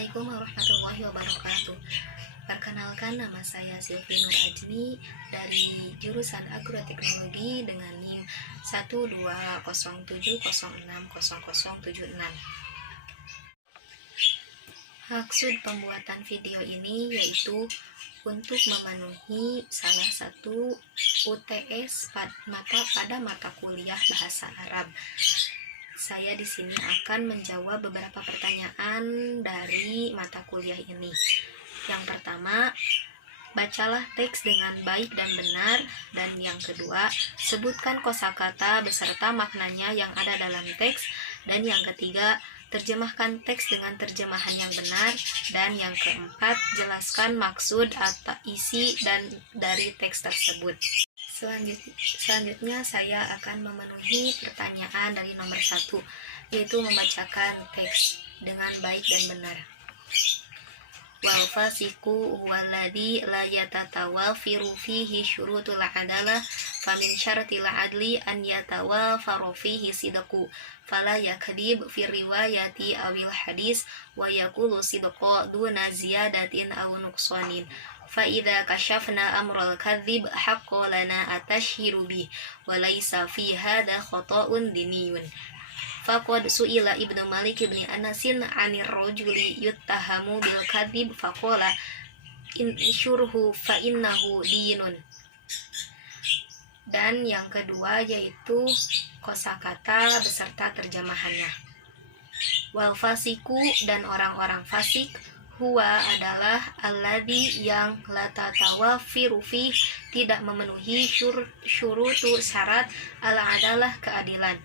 Assalamualaikum warahmatullahi wabarakatuh. Perkenalkan, nama saya Silvi Nur Ajmi dari jurusan Agroteknologi dengan NIM 12070600076. Maksud pembuatan video ini yaitu untuk memenuhi salah satu UTS pada mata kuliah bahasa Arab. Saya di sini akan menjawab beberapa pertanyaan dari mata kuliah ini. Yang pertama, bacalah teks dengan baik dan benar. Dan yang kedua, sebutkan kosakata beserta maknanya yang ada dalam teks. Dan yang ketiga, terjemahkan teks dengan terjemahan yang benar. Dan yang keempat, jelaskan maksud atau isi dan dari teks tersebut. Selanjutnya saya akan memenuhi pertanyaan dari nomor 1, yaitu membacakan teks dengan baik dan benar. Wal fasiqu walladzi la yatatawafiru fihi syurutul adalah famin syaratil adli an yatawafaru fihi sidqu fala yakdzib fi riwayati awil hadis wa yaqulu sidqa duna ziyadatin aw nuqsanin. فإذا كشفنا أمر الكذب حق لنا التشهير به وليس في هذا خطأ ديني. فقد سئل ابن مالك بن أنس عن الرجل يتهم بالكذب فقال انشره فإنه دين. Dan yang kedua yaitu kosakata beserta terjemahannya. Wal fasiku, dan orang-orang fasik, huwa adalah alladzi yang la tatawafiru fi, tidak memenuhi syurutu syarat al-adalah keadilan.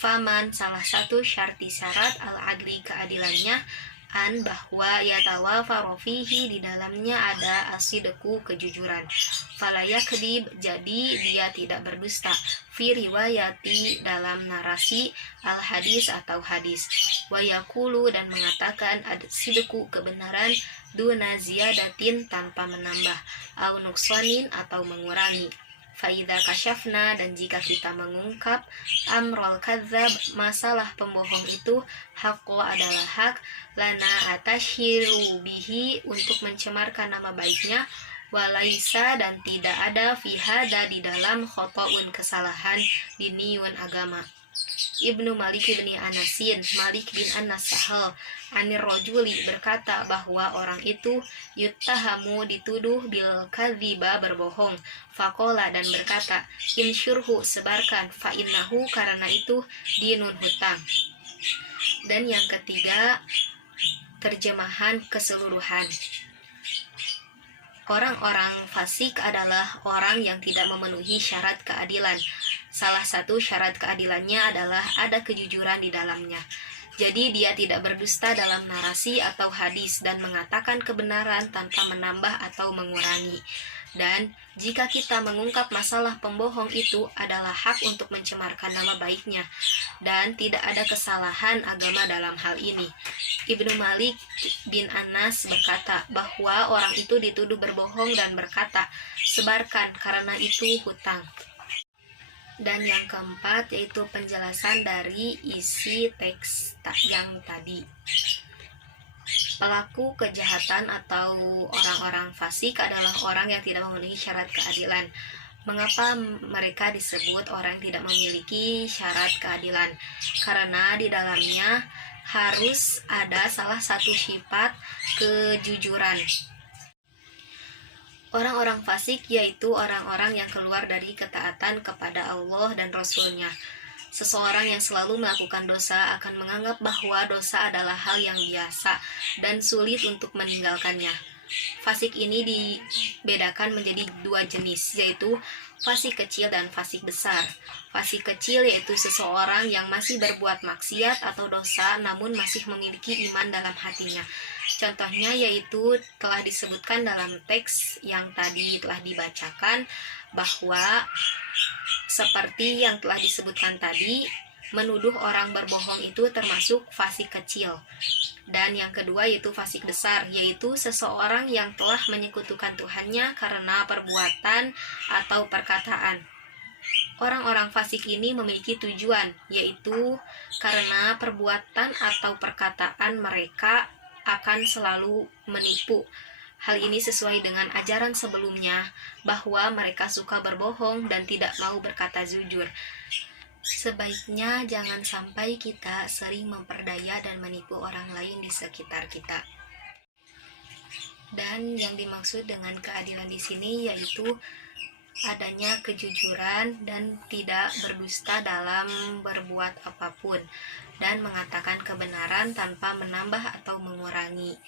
Faman, salah satu syarti syarat al-adli keadilannya, an bahwa yatawafaru fihi, di dalamnya ada asidku kejujuran. Fala yakdzib, jadi dia tidak berdusta, fi riwayati, dalam narasi, al hadis atau hadis. Wa yaqulu, dan mengatakan sidqu kebenaran, duna ziyadatin tanpa menambah, au nuqsanin atau mengurangi. Faida kasyafna, dan jika kita mengungkap, amrol kadzab, masalah pembohong itu, haqqo adalah hak, lana atashiru bihi, untuk mencemarkan nama baiknya, walaisa, dan tidak ada fihada, di dalam khotoun kesalahan, diniun agama. Ibnu Malik bin Anasin, Malik bin Anas Sahal, anir rojuli, berkata bahwa orang itu yuttahamu, dituduh bil kadziba, berbohong. Fakola, dan berkata, insyurhu, sebarkan, fa'innahu, karena itu dinun, hutang. Dan yang ketiga, terjemahan keseluruhan. Orang-orang fasik adalah orang yang tidak memenuhi syarat keadilan. Salah satu syarat keadilannya adalah ada kejujuran di dalamnya. Jadi dia tidak berdusta dalam narasi atau hadis dan mengatakan kebenaran tanpa menambah atau mengurangi. Dan jika kita mengungkap masalah pembohong itu adalah hak untuk mencemarkan nama baiknya, dan tidak ada kesalahan agama dalam hal ini. Ibnu Malik bin Anas berkata bahwa orang itu dituduh berbohong dan berkata, sebarkan, karena itu hutang. Dan yang keempat yaitu penjelasan dari isi teks yang tadi. Pelaku kejahatan atau orang-orang fasik adalah orang yang tidak memenuhi syarat keadilan. Mengapa mereka disebut orang yang tidak memiliki syarat keadilan? Karena di dalamnya harus ada salah satu sifat kejujuran. Orang-orang fasik yaitu orang-orang yang keluar dari ketaatan kepada Allah dan Rasul-Nya. Seseorang yang selalu melakukan dosa akan menganggap bahwa dosa adalah hal yang biasa dan sulit untuk meninggalkannya. Fasik ini dibedakan menjadi dua jenis, yaitu fasik kecil dan fasik besar. Fasik kecil yaitu seseorang yang masih berbuat maksiat atau dosa namun masih memiliki iman dalam hatinya. Contohnya yaitu telah disebutkan dalam teks yang tadi telah dibacakan, bahwa seperti yang telah disebutkan tadi, menuduh orang berbohong itu termasuk fasik kecil. Dan yang kedua yaitu fasik besar, yaitu seseorang yang telah menyekutukan Tuhannya karena perbuatan atau perkataan. Orang-orang fasik ini memiliki tujuan, yaitu karena perbuatan atau perkataan mereka akan selalu menipu. Hal ini sesuai dengan ajaran sebelumnya bahwa mereka suka berbohong dan tidak mau berkata jujur. Sebaiknya jangan sampai kita sering memperdaya dan menipu orang lain di sekitar kita. Dan yang dimaksud dengan keadilan di sini yaitu adanya kejujuran dan tidak berdusta dalam berbuat apapun dan mengatakan kebenaran tanpa menambah atau mengurangi.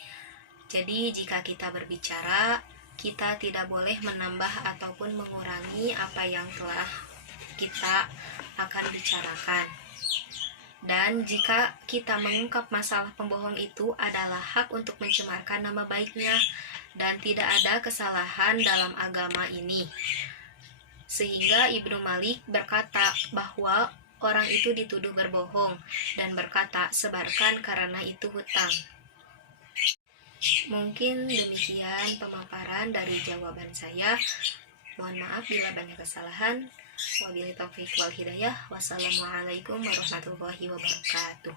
Jadi jika kita berbicara, kita tidak boleh menambah ataupun mengurangi apa yang telah kita akan bicarakan. Dan jika kita mengungkap masalah pembohong itu adalah hak untuk mencemarkan nama baiknya dan tidak ada kesalahan dalam agama ini. Sehingga Ibnu Malik berkata bahwa orang itu dituduh berbohong dan berkata sebarkan karena itu hutang. Mungkin demikian pemaparan dari jawaban saya. Mohon maaf bila banyak kesalahan. Wabillahi taufiq wal hidayah. Wassalamualaikum warahmatullahi wabarakatuh.